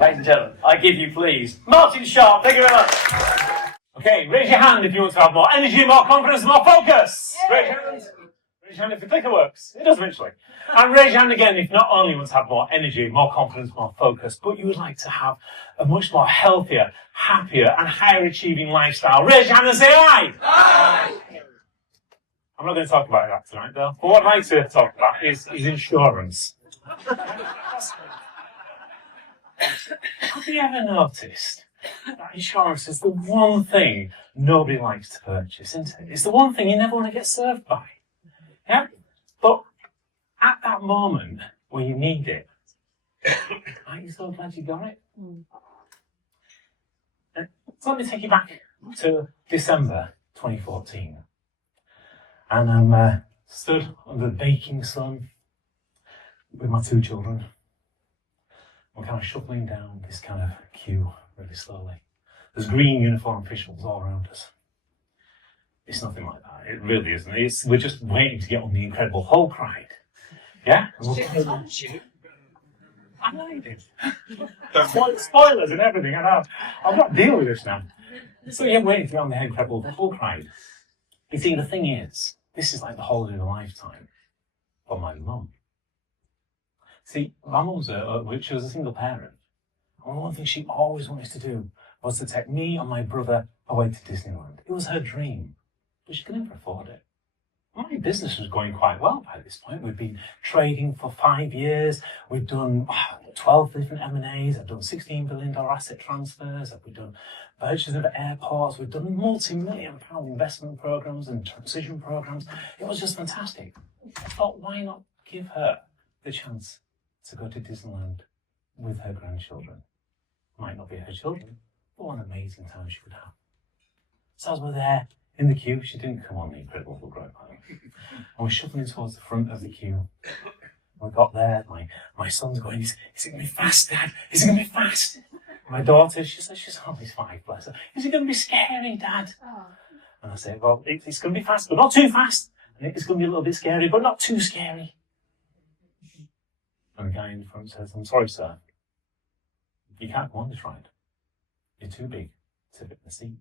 Ladies and gentlemen, I give you please, Martin Sharp. Thank you very much. Okay, raise your hand if you want to have more energy, more confidence, more focus. Raise your hand. Raise your hand if the clicker works. It does eventually. And raise your hand again if not only you want to have more energy, more confidence, more focus, but you would like to have a much more healthier, happier, and higher achieving lifestyle. Raise your hand and say aye. Aye. I'm not going to talk about that tonight, though. But what I'd like to talk about is insurance. Have you ever noticed that insurance is the one thing nobody likes to purchase, isn't it? It's the one thing you never want to get served by. Yeah? But at that moment where you need it, aren't you so glad you got it? So let me take you back to December 2014. And I'm stood under the baking sun with my two children. We're kind of shuffling down this kind of queue really slowly. There's green uniform officials all around us. It's nothing like that. It really isn't. We're just waiting to get on the Incredible Hulk ride. Yeah? I know you did. Spoilers and everything. I know. I've got to deal with this now. So yeah, waiting to get on the Incredible Hulk ride. You see, the thing is, this is like the holiday of a lifetime for my mum. See, my mum's she was a single parent. And one thing she always wanted to do was to take me and my brother away to Disneyland. It was her dream, but she could never afford it. My business was going quite well by this point. We'd been trading for 5 years. We'd done 12 different M&As. I've done $16 billion asset transfers. We've done purchases of airports. We've done multi-million-pound investment programs and transition programs. It was just fantastic. I thought, why not give her the chance to go to Disneyland with her grandchildren? Might not be her children, but what an amazing time she would have. So as we're there in the queue, she didn't come on the Incredible Hulk ride. And we're shuffling towards the front of the queue. We got there, my son's going, is it going to be fast, Dad? Is it going to be fast? My daughter, she says, she's only 5, bless her. Is it going to be scary, Dad? Oh. And I say, well, it's going to be fast, but not too fast. And it's going to be a little bit scary, but not too scary. And the guy in front says, I'm sorry, sir. You can't go on this ride. You're too big to fit in the seat.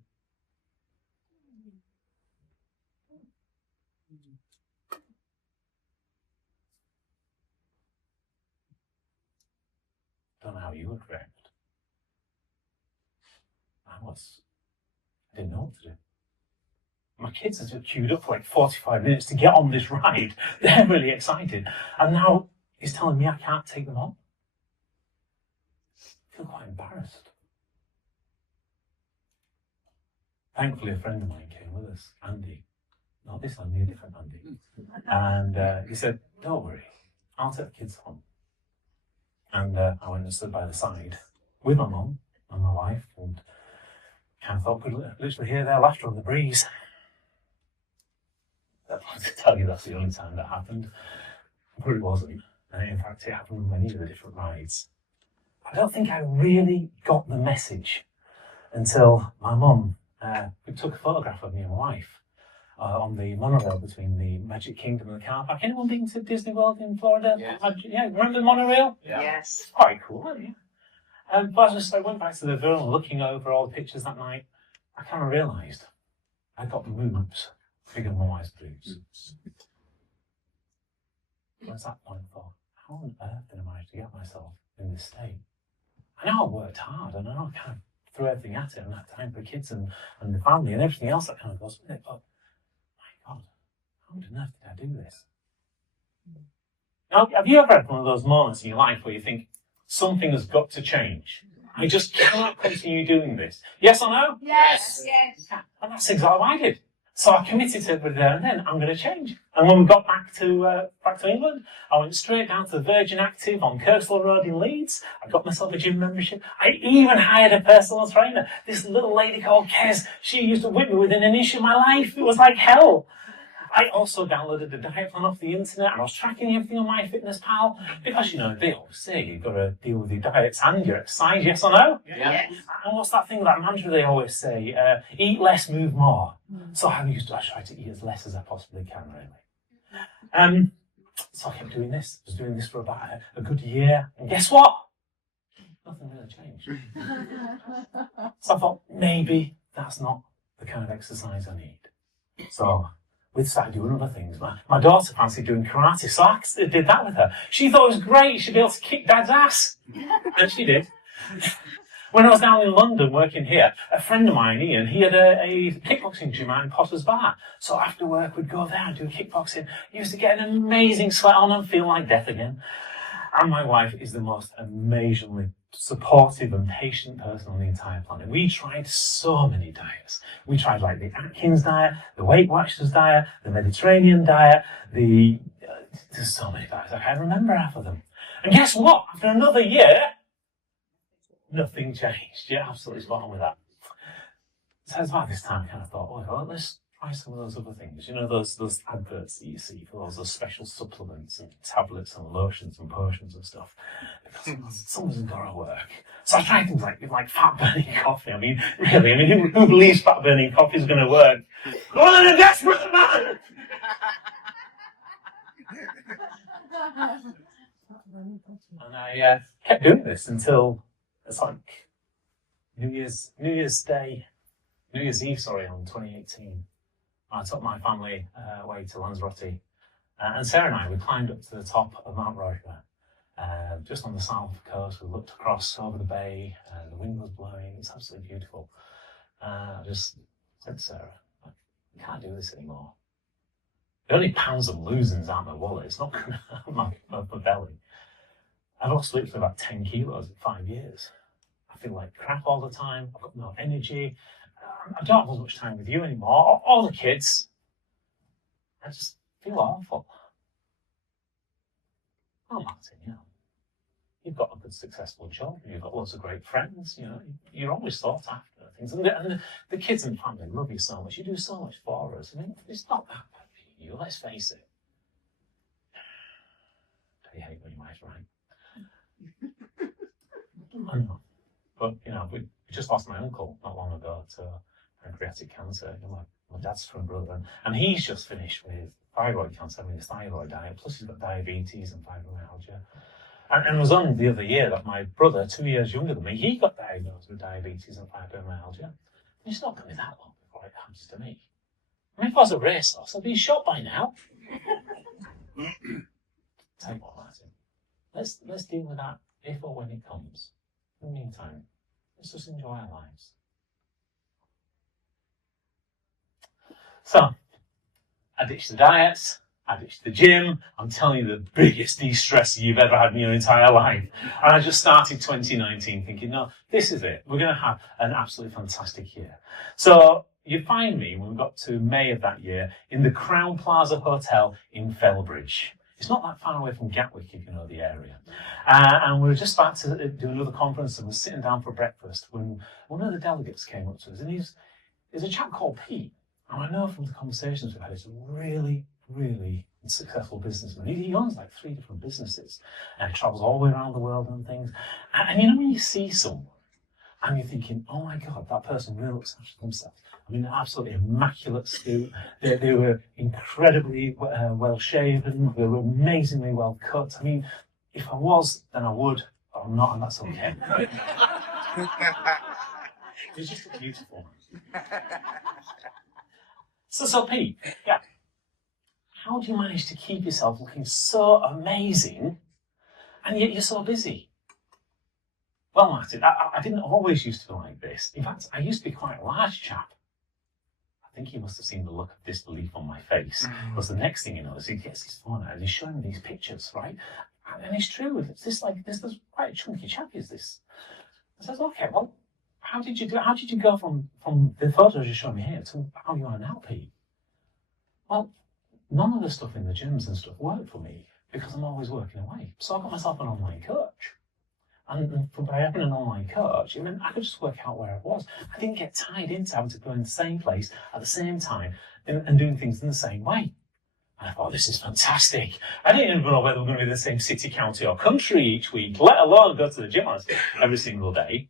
Don't know how you would react. I didn't know what to do. My kids have queued up for like 45 minutes to get on this ride. They're really excited. And now he's telling me I can't take them on. I feel quite embarrassed. Thankfully, a friend of mine came with us, Andy. Not this Andy, a different Andy. And he said, don't worry, I'll take the kids home. And I went and stood by the side with my mum and my wife, and kind of thought, could literally hear their laughter on the breeze. I want to tell you that's the only time that happened, but it wasn't. And in fact, it happened on many of the different rides. I don't think I really got the message until my mum took a photograph of me and my wife on the monorail between the Magic Kingdom and the car park. Anyone been to Disney World in Florida? Yes. Yeah, remember the monorail? Yeah. Yes. It's quite cool, isn't it? But as I went back to the villa and looking over all the pictures that night, I kind of realised I got moves bigger than my wife's boobs. What's that point for? How on earth did I manage to get myself in this state? I know I worked hard, and I know I kind of threw everything at it and had time for kids and the family and everything else that kind of goes with it, but my God, how on earth did I do this? Now, have you ever had one of those moments in your life where you think, something has got to change? I just cannot continue doing this. Yes or no? Yes. Yes. Yeah, and that's exactly what I did. So I committed to it there and then, I'm going to change. And when we got back to England, I went straight down to the Virgin Active on Kirkstall Road in Leeds. I got myself a gym membership. I even hired a personal trainer. This little lady called Kez, she used to whip me within an inch of my life. It was like hell. I also downloaded the diet plan off the internet, and I was tracking everything on MyFitnessPal, because, you know, they always say you've got to deal with your diets and your exercise, yes or no? Yes. And what's that thing, that mantra they always say, eat less, move more. So I try to eat as less as I possibly can, really. So I kept doing this. I was doing this for about a good year, and guess what? nothing really changed. So I thought, maybe that's not the kind of exercise I need. So we started doing other things. My daughter fancied doing karate, so I did that with her. She thought it was great, she'd be able to kick Dad's ass. And she did. When I was down in London working here, a friend of mine, Ian, he had a kickboxing gym out in Potter's Bar. So after work, we'd go there and do kickboxing. He used to get an amazing sweat on and feel like death again. And my wife is the most amazingly supportive and patient person on the entire planet. We tried so many diets. We tried like the Atkins diet, the Weight Watchers diet, the Mediterranean diet, there's so many diets. I can't remember half of them. And guess what? After another year, nothing changed. Yeah, absolutely spot on with that. So it's about this time I kind of thought, oh, well, let's try some of those other things. You know, those adverts that you see for those special supplements and tablets and lotions and potions and stuff. Because some of them got to work. So I tried things like fat burning coffee. I mean, really, who believes fat burning coffee is going to work? Well, I'm a desperate man! And I kept doing this until it's like New Year's Eve, on 2018. I took my family away to Lanzarote, and Sarah and I, we climbed up to the top of Mount Roja, just on the south coast. We looked across over the bay, the wind was blowing, it's absolutely beautiful. I just said to Sarah, I can't do this anymore. The only pounds I'm losing is out of my wallet, it's not going to hurt my belly. I've lost literally about 10 kilos in 5 years. I feel like crap all the time, I've got no energy, I don't have as much time with you anymore, or the kids. I just feel awful. Oh, Martin, you've got a good, successful job, you've got lots of great friends, you're always sought after things. And the kids and family love you so much, you do so much for us. I mean, it's not that bad for you, let's face it. I hate when your wife's right. I know. But, we just lost my uncle not long ago to pancreatic cancer. My dad's twin brother, and he's just finished with thyroid cancer, his thyroid diet, plus he's got diabetes and fibromyalgia. And it was only the other year that my brother, 2 years younger than me, he got diagnosed with diabetes and fibromyalgia. And it's not going to be that long before it happens to me. I mean, if I was a racehorse, I'd be shot by now. Tell you what, Martin, let's deal with that if or when it comes. In the meantime, let's just enjoy our lives. So, I ditched the diets, I ditched the gym. I'm telling you, the biggest de-stressor you've ever had in your entire life. And I just started 2019 thinking, no, this is it. We're going to have an absolutely fantastic year. So, you find me, when we got to May of that year, in the Crown Plaza Hotel in Fellbridge. It's not that far away from Gatwick, if you know the area. And we were just about to do another conference, and we're sitting down for breakfast when one of the delegates came up to us, and he's a chap called Pete. And I know from the conversations we've had, he's a really, really successful businessman. He owns like 3 different businesses, and he travels all the way around the world and things. And when you see someone, and you're thinking, oh my God, that person really looks after themselves. I mean, absolutely immaculate suit. They were incredibly well shaven. They were amazingly well cut. I mean, if I was, then I would, but I'm not, and that's okay. It's just beautiful. So Pete, how do you manage to keep yourself looking so amazing, and yet you're so busy? Well, Martin, I didn't always used to be like this. In fact, I used to be quite a large chap. I think he must have seen the look of disbelief on my face. Because the next thing he knows, he gets his phone out and he's showing me these pictures, right? And it's true. It's this quite a chunky chap, is this? I says, okay, well, how did you go from the photos you showed me here to how you are now, Pete? Well, none of the stuff in the gyms and stuff worked for me because I'm always working away. So I got myself an online coach. And by having an online coach, I mean, I could just work out where I was. I didn't get tied into having to go in the same place at the same time and doing things in the same way. And I thought, this is fantastic. I didn't even know whether we're going to be in the same city, county, or country each week, let alone go to the gym every single day.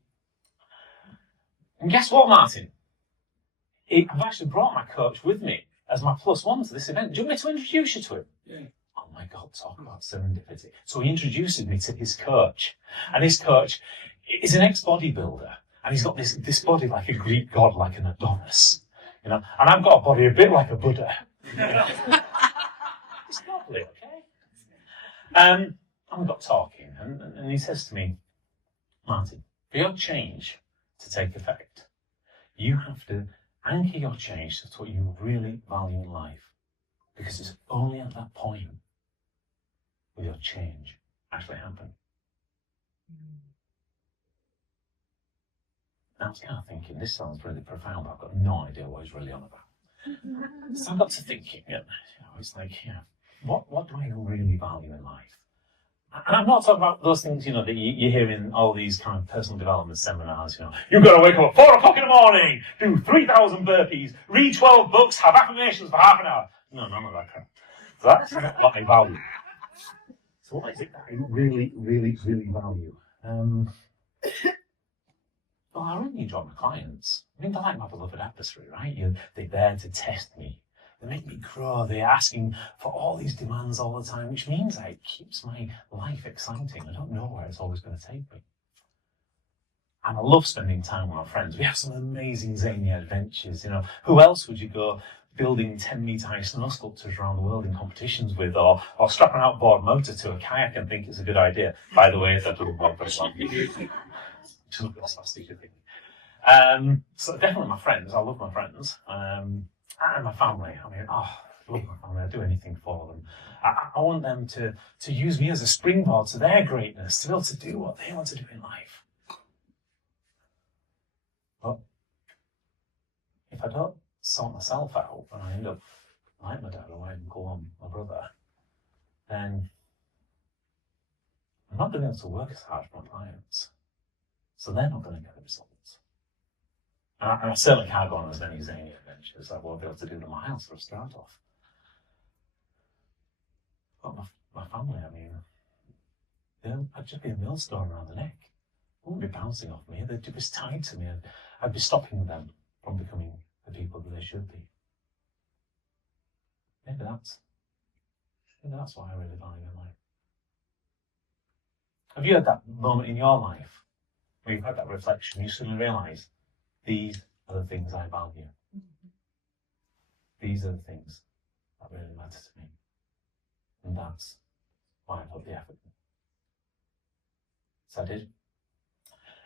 And guess what, Martin? I've actually brought my coach with me as my +1 to this event. Do you want me to introduce you to him? Yeah. Oh my God, talk about serendipity. So he introduces me to his coach. And his coach He's an ex-bodybuilder, and he's got this body like a Greek god, like an Adonis, you know. And I've got a body a bit like a Buddha. It's lovely, okay? And we got talking, and he says to me, Martin, for your change to take effect, you have to anchor your change to what you really value in life, because it's only at that point will your change actually happen. I was kind of thinking, this sounds really profound, but I've got no idea what he's really on about. So I got to thinking, it's like, what do I really value in life? And I'm not talking about those things, that you hear in all these kind of personal development seminars, You've got to wake up at 4 o'clock in the morning, do 3,000 burpees, read 12 books, have affirmations for half an hour. No, none of that crap. So that's not what I value. So what is it that I really, really, really value? Well, I really enjoy my clients. I mean, they're like my beloved adversary, right? They're there to test me. They make me grow. They're asking for all these demands all the time, which means that it keeps my life exciting. I don't know where it's always going to take me. And I love spending time with my friends. We have some amazing zany adventures. Who else would you go building 10-meter high snow sculptures around the world in competitions with, or strapping an outboard motor to a kayak and think it's a good idea? By the way, that doesn't work very well. So definitely my friends. I love my friends. And my family. I mean, I love my family. I'd do anything for them. I want them to use me as a springboard to their greatness, to be able to do what they want to do in life. But if I don't sort myself out and I end up like my dad or my uncle or my brother, then I'm not going to be able to work as hard for my clients. So they're not going to get the results. And I certainly can't go on as many zany adventures. I won't be able to do the miles for a start off. But my family, I mean, I'd just be a millstone around the neck. They wouldn't be bouncing off me. They'd just be tied to me, and I'd be stopping them from becoming the people that they should be. Maybe that's what I really value in life. Have you had that moment in your life where you've had that reflection, you suddenly realise, these are the things I value. These are the things that really matter to me. And that's why I put the effort in. So I did.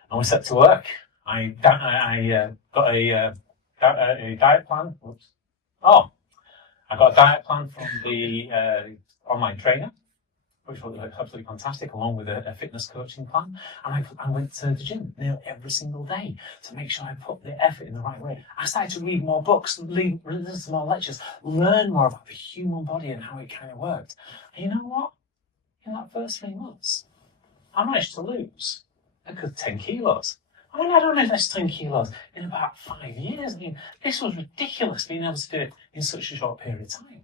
And we set to work. I got a diet plan. I got a diet plan from the online trainer, which was absolutely fantastic, along with a fitness coaching plan. And I went to the gym nearly every single day to make sure I put the effort in the right way. I started to read more books, listen to more lectures, learn more about the human body and how it kind of worked. And you know what? In that first 3 months, I managed to lose a good 10 kilos. I mean, I'd only lost 10 kilos in about 5 years. I mean, this was ridiculous, being able to do it in such a short period of time.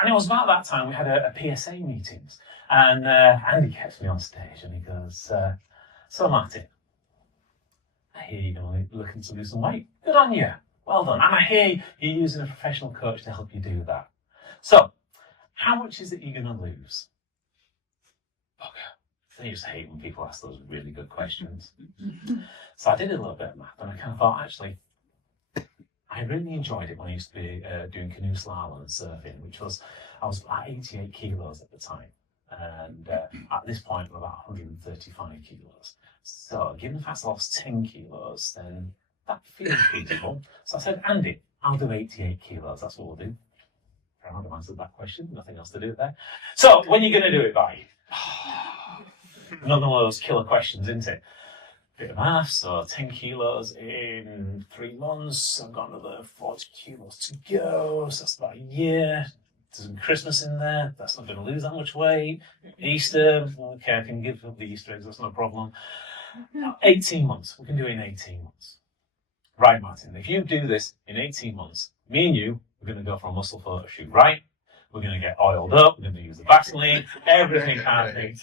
And it was about that time we had a PSA meetings, and Andy gets me on stage and he goes, so Martin, I hear you're looking to lose some weight. Good on you. Well done. And I hear you're using a professional coach to help you do that. So, how much is it you're going to lose? Okay. I just hate when people ask those really good questions. So I did a little bit of math, and I kind of thought, actually, I really enjoyed it when I used to be doing canoe slalom and surfing, I was about 88 kilos at the time. And at this point, I'm about 135 kilos. So given the fact I lost 10 kilos, then that feels feasible. So I said, Andy, I'll do 88 kilos. That's what we'll do. I haven't answered that question. Nothing else to do there. So when are you going to do it by? Another one of those killer questions, isn't it? Bit of math, so 10 kilos in 3 months. I've got another 40 kilos to go, so that's about a year. There's some Christmas in there, that's not going to lose that much weight. Easter, okay, I can give up the Easter eggs, that's no problem. 18 months, we can do it in 18 months. Right, Martin, if you do this in 18 months, me and you, we're going to go for a muscle photo shoot, right? We're going to get oiled up, we're going to use the Vaseline, everything kind of thing.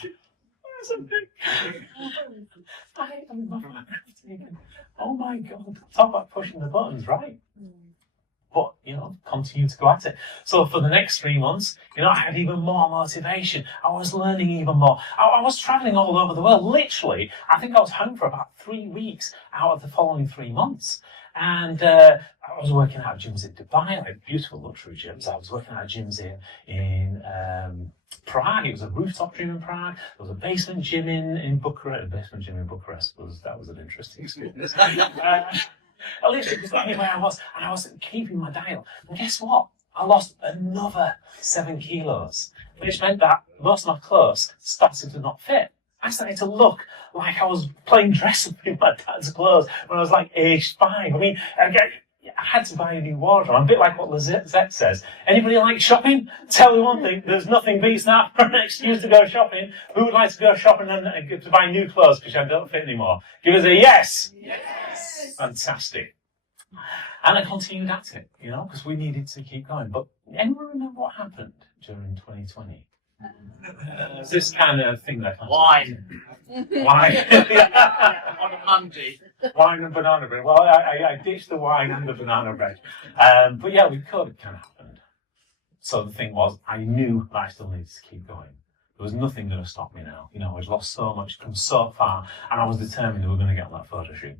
Oh my God, talk about pushing the buttons, right? but, continue to go at it. So for the next 3 months, I had even more motivation. I was learning even more. I was traveling all over the world. Literally, I think I was home for about 3 weeks out of the following 3 months. And I was working out of gyms in Dubai, like beautiful luxury gyms. I was working out of gyms in Prague. It was a rooftop gym in Prague. There was a basement gym in Bucharest. A basement gym in Bucharest was an interesting experience. At least it was anywhere I was, and I was keeping my diet. And guess what? I lost another 7 kilos, which meant that most of my clothes started to not fit. I started to look like I was playing dress up in my dad's clothes when I was like aged 5. I mean, I had to buy a new wardrobe. I'm a bit like what Lizette says. Anybody like shopping? Tell me one thing, there's nothing beats that for an excuse to go shopping. Who would like to go shopping and to buy new clothes because I don't fit anymore? Give us a yes! Yes! Fantastic. And I continued at it, because we needed to keep going. But anyone remember what happened during 2020? This kind of thing that wine. Wine. On a Monday. Wine and banana bread. Well, I ditched the wine and the banana bread. But yeah, we could. It kind of happened. So the thing was, I knew that I still needed to keep going. There was nothing going to stop me now. I'd lost so much, come so far, and I was determined that we were going to get on that photo shoot.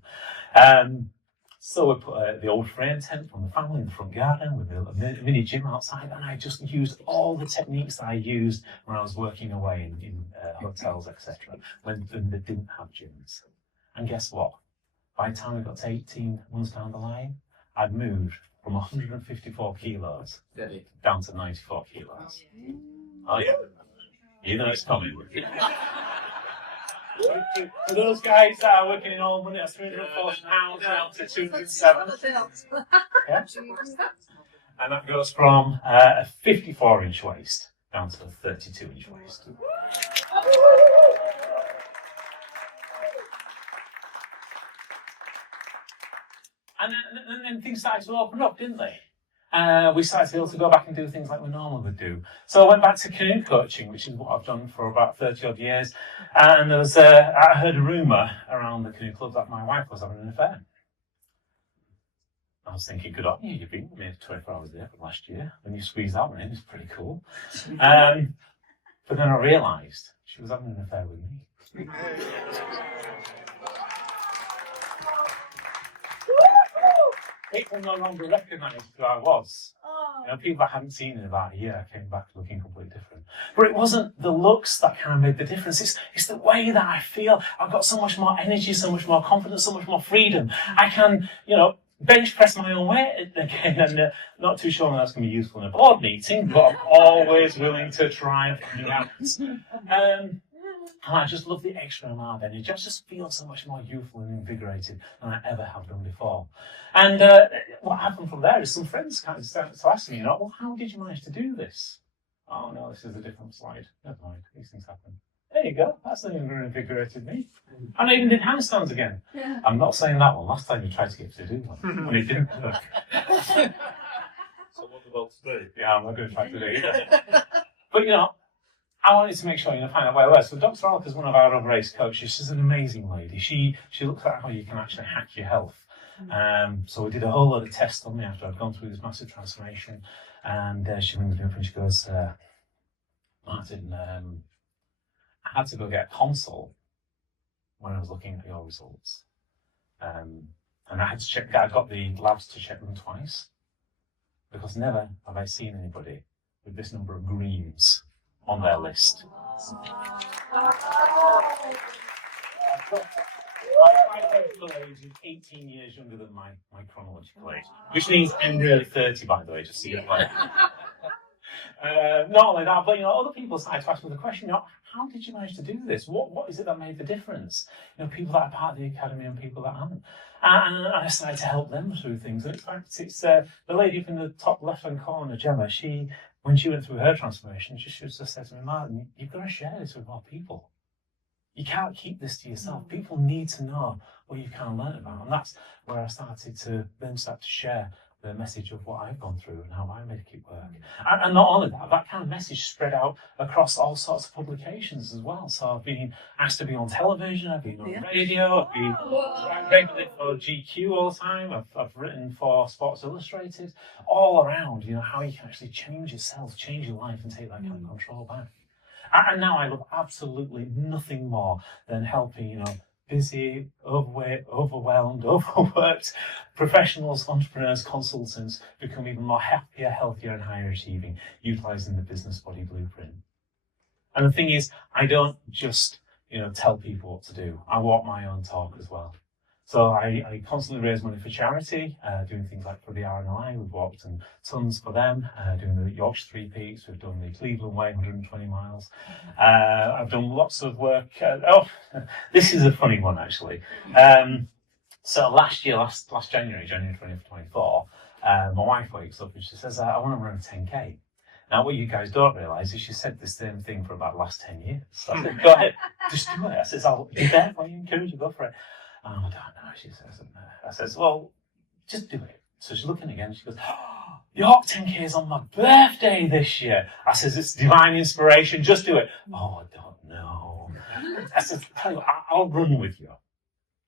So we put the old frame tent from the family in the front garden with a mini gym outside, and I just used all the techniques that I used when I was working away in hotels, etc., when they didn't have gyms. And guess what? By the time we got to 18 months down the line, I'd moved from 154 kilos down to 94 kilos. Oh yeah, you know it's coming. For those guys that are working in Albany, that's £340 down to 207. Yeah. And that goes from a 54-inch waist down to a 32-inch waist. And then things started to open up, didn't they? We started to be able to go back and do things like we normally would do. So I went back to canoe coaching, which is what I've done for about 30 odd years. And there was I heard a rumour around the canoe club that my wife was having an affair. I was thinking, good on you, you've been with me 24 hours a day for last year. When you squeeze that one in, it's pretty cool. But then I realised she was having an affair with me. People no longer recognised who I was. People I hadn't seen in about a year came back looking completely different. But it wasn't the looks that kind of made the difference. It's the way that I feel. I've got so much more energy, so much more confidence, so much more freedom. I can, bench press my own weight again. And not too sure when that's going to be useful in a board meeting, but I'm always willing to try and find out. And I just love the extra amount of energy. I just feel so much more youthful and invigorated than I ever have done before. And what happened from there is some friends kind of started to ask me, well, how did you manage to do this? Oh no, this is a different slide. Never mind, these things happen. There you go, that's the younger invigorated me. And I even did handstands again. Yeah. I'm not saying that one. Last time you tried to get to do one, and it didn't work. So what about today? Yeah, I'm not going to try today either. But I wanted to make sure, find out where it was. So Dr. Alka is one of our other race coaches. She's an amazing lady. She looks at how you can actually hack your health. So we did a whole load of tests on me after I'd gone through this massive transformation. And she rings me up and she goes, Martin, I had to go get a consult when I was looking at your results. And I had to check, I got the labs to check them twice. Because never have I seen anybody with this number of greens on their list. My biological age is 18 years younger than my chronological age, which means I'm really 30, by the way, just so you know. Not only that, but other people started to ask me the question, how did you manage to do this? What is it that made the difference? People that are part of the academy and people that aren't. And I started to help them through things. And in fact, it's the lady up in the top left-hand corner, Gemma, when she went through her transformation, she just said to me, Martin, you've got to share this with more people. You can't keep this to yourself. People need to know what you can learn about. And that's where I started to then start to share the message of what I've gone through and how I make it work. And not only that, that kind of message spread out across all sorts of publications as well. So I've been asked to be on television, I've been on radio, I've been regularly for GQ all the time, I've written for Sports Illustrated, all around, how you can actually change yourself, change your life and take that kind of control back. And now I love absolutely nothing more than helping, busy, overweight, overwhelmed, overworked professionals, entrepreneurs, consultants become even more happier, healthier, and higher achieving, utilizing the business body blueprint. And the thing is, I don't just, tell people what to do. I walk my own talk as well. So I constantly raise money for charity, doing things like for the RNLI. We've walked in tons for them, doing the Yorkshire Three Peaks. We've done the Cleveland Way, 120 miles. I've done lots of work. This is a funny one, actually. So last January 2024, my wife wakes up and she says, I want to run a 10K. Now, what you guys don't realise is she said the same thing for about the last 10 years. So I said, go ahead, just do it. I says, I'll be there for you, encourage you, go for it. Oh, I don't know, she says. I says, well, just do it. So she's looking again, she goes, oh, York 10K is on my birthday this year. I says, it's divine inspiration, just do it. Oh, I don't know. I says, tell you what, I'll run with you.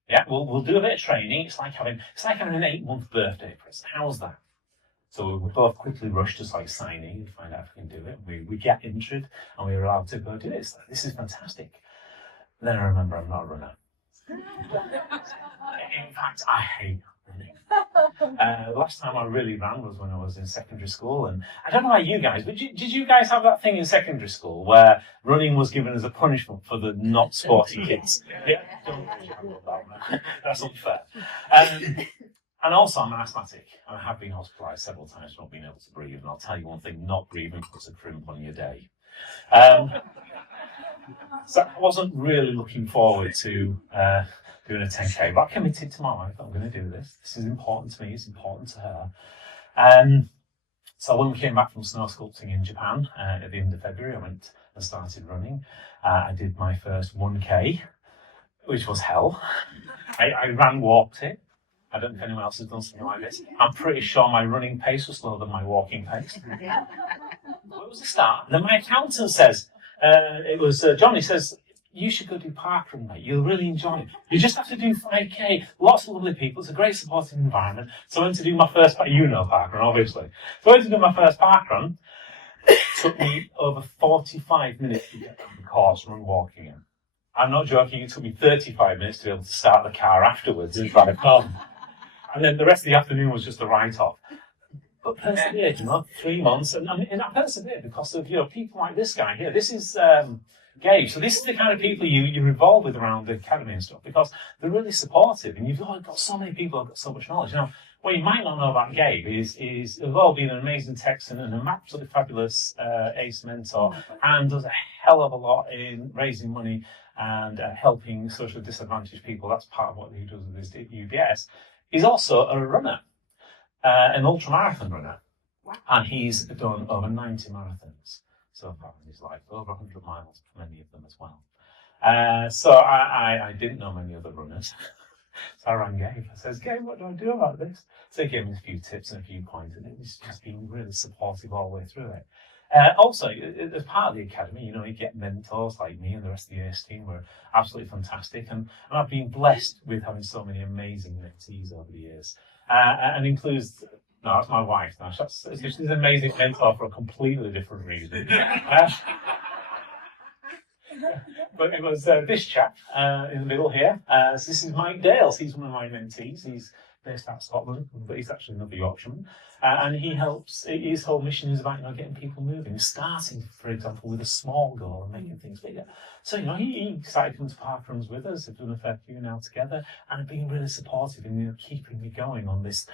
Yeah, we'll do a bit of training. It's like having an 8-month birthday present. How's that? So we both quickly rush to signing and find out if we can do it. We get entered and we're allowed to go do it. Like, this is fantastic. Then I remember I'm not a runner. In fact, I hate running. The last time I really ran was when I was in secondary school, and I don't know about you guys, but did you guys have that thing in secondary school where running was given as a punishment for the not sporty kids? Yeah, don't worry about that. That's unfair. And also, I'm an asthmatic, and I have been hospitalised several times for not being able to breathe. And I'll tell you one thing: not breathing puts a crimp on your day. So I wasn't really looking forward to doing a 10K, but I committed to my wife that I'm going to do this. This is important to me, it's important to her. So when we came back from snow sculpting in Japan at the end of February, I went and started running. I did my first 1K, which was hell. I walked it. I don't know if anyone else has done something like this. I'm pretty sure my running pace was slower than my walking pace. Well, it was the start. Then my accountant says, Johnny says, you should go do parkrun, mate. You'll really enjoy it. You just have to do 5K. Lots of lovely people. It's a great supportive environment. So I went to do my first parkrun, obviously. So I went to do my first parkrun. It took me over 45 minutes to get from the course from walking in. I'm not joking. It took me 35 minutes to be able to start the car afterwards and drive home. And then the rest of the afternoon was just a write-off. But persevered, 3 months. And I persevered because of, people like this guy here. This is Gabe. So this is the kind of people you revolve with around the academy and stuff, because they're really supportive. And you've got so many people who've got so much knowledge. Now, what you might not know about Gabe is they've all been an amazing Texan and an absolutely fabulous ACE mentor, and does a hell of a lot in raising money and helping socially disadvantaged people. That's part of what he does with his UBS. He's also a runner, an ultramarathon runner, and he's done over 90 marathons so far in his life, over 100 miles, many of them as well. So I didn't know many other runners. So I rang Gabe. I says, Gabe, what do I do about this? So he gave me a few tips and a few points, and it was just been really supportive all the way through it. Also, as part of the academy, you get mentors like me and the rest of the AS team were absolutely fantastic. And I've been blessed with having so many amazing mentees over the years. And includes, no, that's my wife. No, she's an amazing mentor for a completely different reason. But it was this chap in the middle here. So this is Mike Dales. He's one of my mentees. He's based out of Scotland, but he's actually another Yorkshireman. And he helps, his whole mission is about getting people moving, starting, for example, with a small goal and making things bigger. So, he decided to come to parkruns with us. They've done a fair few now together and have been really supportive in keeping me going on this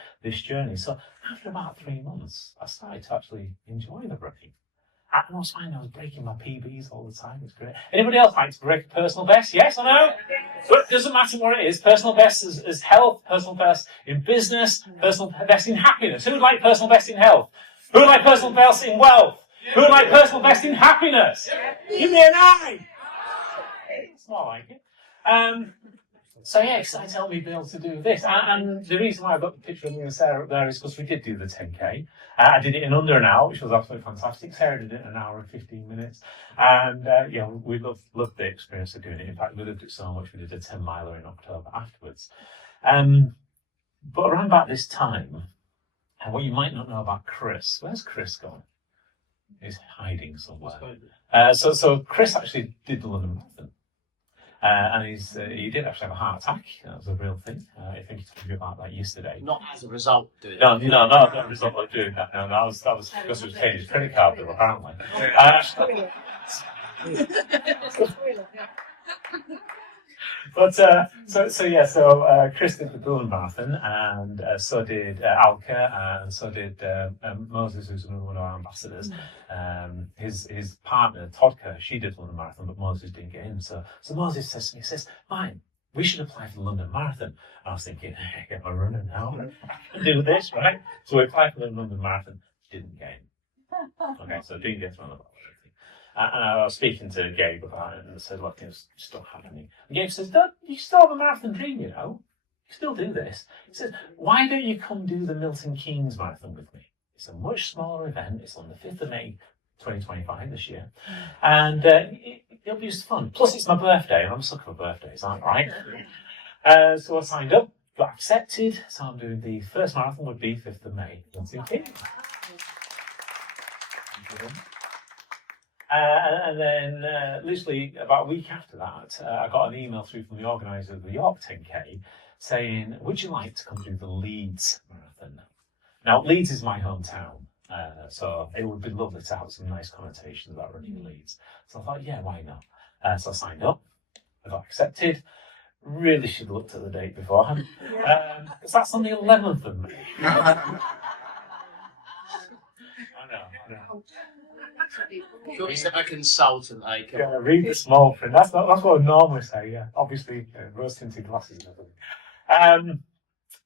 journey. So after about 3 months, I started to actually enjoy the running. And I was finding I was breaking my PBs all the time. It's great. Anybody else like to break a personal best? Yes or no? But it doesn't matter what it is. Personal best is health, personal best in business, personal best in happiness. Who would like personal best in health? Who would like personal best in wealth? Who would like personal best in happiness? Give me an eye. It's more like it. So yeah, excited to help me be able to do this. And the reason why I got the picture of me and Sarah up there is because we did do the 10K. I did it in under an hour, which was absolutely fantastic. Sarah did it in an hour and 15 minutes. And we loved the experience of doing it. In fact, we loved it so much we did a 10 miler in October afterwards. But around about this time, and what you might not know about Chris, where's Chris gone? He's hiding somewhere. So Chris actually did the London Marathon. And he did actually have a heart attack. That was a real thing. I think he told me about that yesterday. Not as a result of doing No, not a result of doing that. No, that was because he was paying his credit card bill, apparently. So Chris did the Dublin Marathon, and so did Alka, and so did Moses, who's another one of our ambassadors. His partner, Todka, she did the London Marathon, but Moses didn't get in. So Moses says to me, he says, "Fine, we should apply for the London Marathon." And I was thinking, get my running now, do this, right? So we applied for the London Marathon, didn't get in. Okay, so didn't get through on the ballot. And I was speaking to Gabe about it and I said, look, it's still happening. And Gabe says, you still have a marathon dream, you know. You still do this. He says, why don't you come do the Milton Keynes Marathon with me? It's a much smaller event. It's on the 5th of May, 2025 this year. And it'll be just fun. Plus, it's my birthday, and I'm a sucker for birthdays, aren't I? Right? So I signed up, got accepted. So I'm doing the first marathon would be 5th of May, Milton Keynes. And then, literally about a week after that, I got an email through from the organiser of the York 10K saying, would you like to come do the Leeds Marathon? Now, Leeds is my hometown, so it would be lovely to have some nice connotations about running Leeds. So I thought, yeah, why not? So I signed up, I got accepted. Really should have looked at the date beforehand, because that's on the 11th of May. I know. Sure, he's a consultant, Yeah, read the small print. That's what I normally say. Yeah, obviously rose-tinted glasses.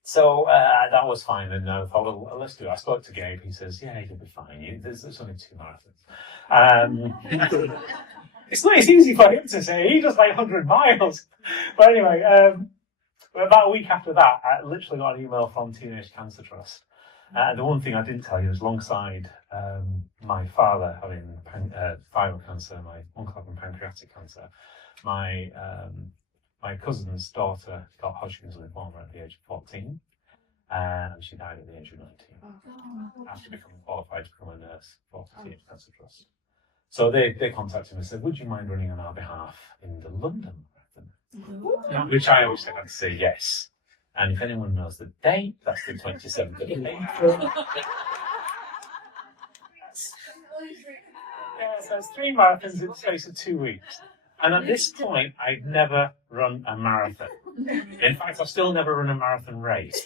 So that was fine, and I thought, well, let's do it. I spoke to Gabe. He says, yeah, you'll be fine. There's only 2 marathons. It's easy for him to say. He does like 100 miles. But anyway, about a week after that, I literally got an email from Teenage Cancer Trust. The one thing I didn't tell you is alongside my father having thyroid cancer, my uncle having pancreatic cancer, my cousin's daughter got Hodgkin's lymphoma at the age of 14, and she died at the age of 19 after becoming qualified to become a nurse for Teenage Cancer Trust. So they contacted me and said, would you mind running on our behalf in the London Marathon? Which I always said I'd say yes. And if anyone knows the date, that's the 27th of April. So it's 3 marathons in the space of 2 weeks. And at this point, I'd never run a marathon. In fact, I've still never run a marathon race.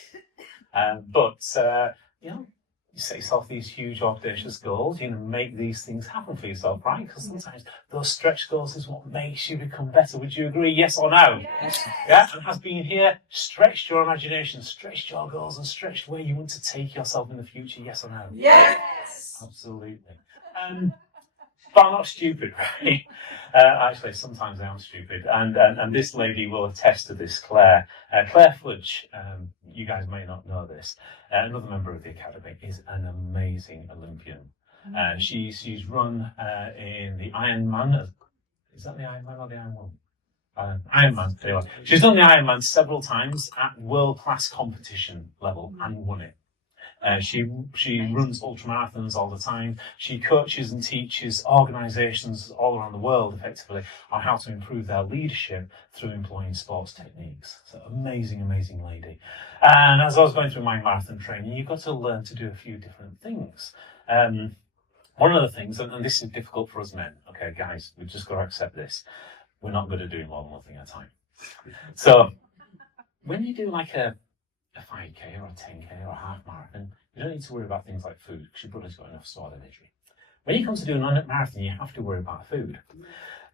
You set yourself these huge, audacious goals. You make these things happen for yourself, right? Because sometimes those stretch goals is what makes you become better. Would you agree? Yes or no? Yes. Yeah. And has been here stretched your imagination, stretched your goals, and stretched where you want to take yourself in the future? Yes or no? Yes. Absolutely. But I'm not stupid, right? Actually, sometimes I am stupid. And this lady will attest to this, Claire. Claire Fudge, you guys may not know this, another member of the Academy, is an amazing Olympian. She's run in the Ironman. Is that the Ironman or the Ironman? Ironman. Anyway. She's done the Ironman several times at world-class competition level and won it. She runs ultramarathons all the time. She coaches and teaches organisations all around the world, effectively, on how to improve their leadership through employing sports techniques. So amazing, amazing lady. And as I was going through my marathon training, you've got to learn to do a few different things. One of the things, and this is difficult for us men, okay, guys, we've just got to accept this. We're not good at doing more than one thing at a time. So when you do like a 5K or a 10K or a half marathon, you don't need to worry about things like food because your body's got enough stored energy. When you come to do an marathon, you have to worry about food.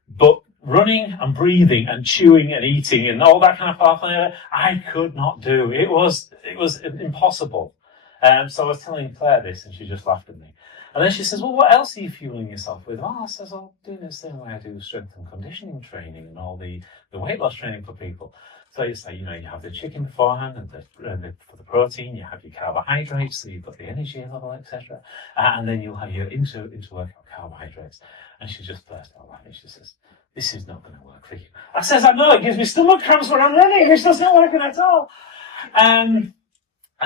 But running and breathing and chewing and eating and all that kind of stuff, I could not do. It was impossible. So I was telling Claire this and she just laughed at me. And then she says, well, what else are you fueling yourself with? Well, I says, I'm doing this thing where I do strength and conditioning training and all the weight loss training for people. So you say, you have the chicken beforehand, and for the protein, you have your carbohydrates, so you've got the energy level, etc. And then you'll have your inter-workout carbohydrates. And she just burst out laughing. She says, "This is not going to work for you." I says, "I know, it gives me stomach cramps when I'm running. It's just not working at all." And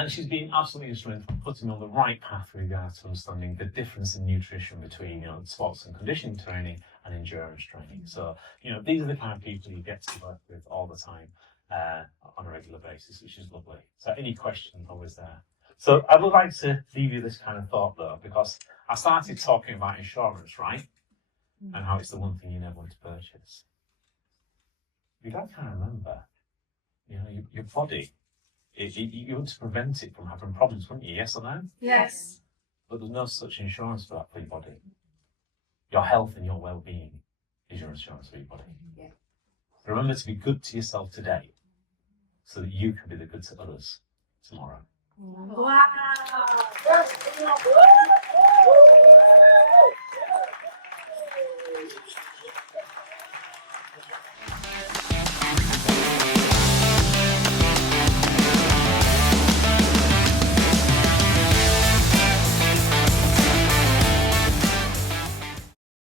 she's been absolutely instrumental in putting me on the right path with regards to understanding the difference in nutrition between, sports and conditioning training and endurance training. So, these are the kind of people you get to work with all the time on a regular basis, which is lovely. So any questions always there. So I would like to leave you this kind of thought though, because I started talking about insurance, right? And how it's the one thing you never want to purchase. You got to kind of remember, your body, you want to prevent it from having problems, wouldn't you? Yes or no? Yes. But there's no such insurance for that for your body. Your health and your well-being is your insurance for your body. Yeah. Remember to be good to yourself today so that you can be the good to others tomorrow. Wow.